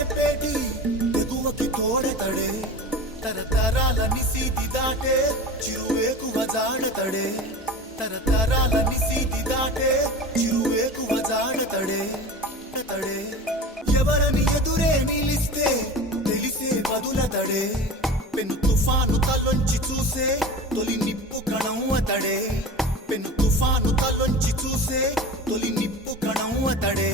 చెప్పేటి ఎగువకి తోడెతడే తరతరాల నిసీతి దాటే చిరువేకువ జాడతడే తరతరాల నిసీతి దాటే చిరువేకువ జాడతడే తడే ఎవరని ఎదురే నిలిస్తే తెలిసే బదులతడే పెను తుఫాను తలొంచి చూసే తొలి నిప్పు కణం అతడే పెను తుఫాను తలొంచి చూసే తొలి నిప్పు కణం అతడే